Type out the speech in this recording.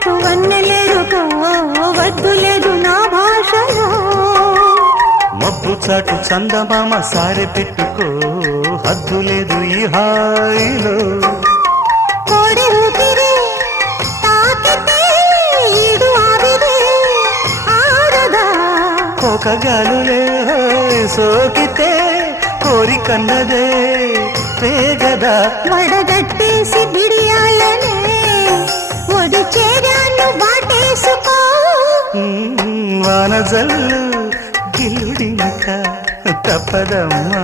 చాటు వన్నెలేదు వద్దు లేదు నా భాషలో మబ్బు చాటు చందమామ సారె పెట్టుకో హద్దు లేదు ఈ హాయిలో కోడి ఊపిరి తాకితే ఈడు ఆవిరే ఆడదా ఒక గాలులే సోకితే కోరికన్నదే పేగదా వడగట్టేసి బిడియాలనే ఒడి చేరాను బాటేసుకో వానజల్లు గిల్లుడినక తప్పదమ్మా